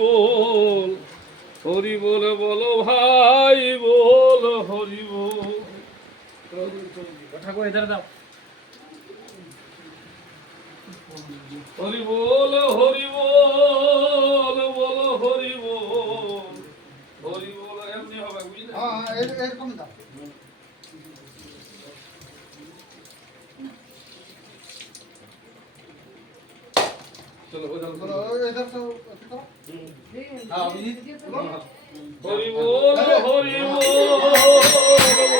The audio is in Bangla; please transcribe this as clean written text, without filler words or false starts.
বল, হরি বল বলো ভাই বল হরি বল। ঠাকুর এধারে দাও। হরি বল হরি বল বলো হরি বল, হরি বল এমনি হবে বুঝলে। হ্যাঁ এরকম দাও। চলো বলো इधर से तो হরি বল হরি বল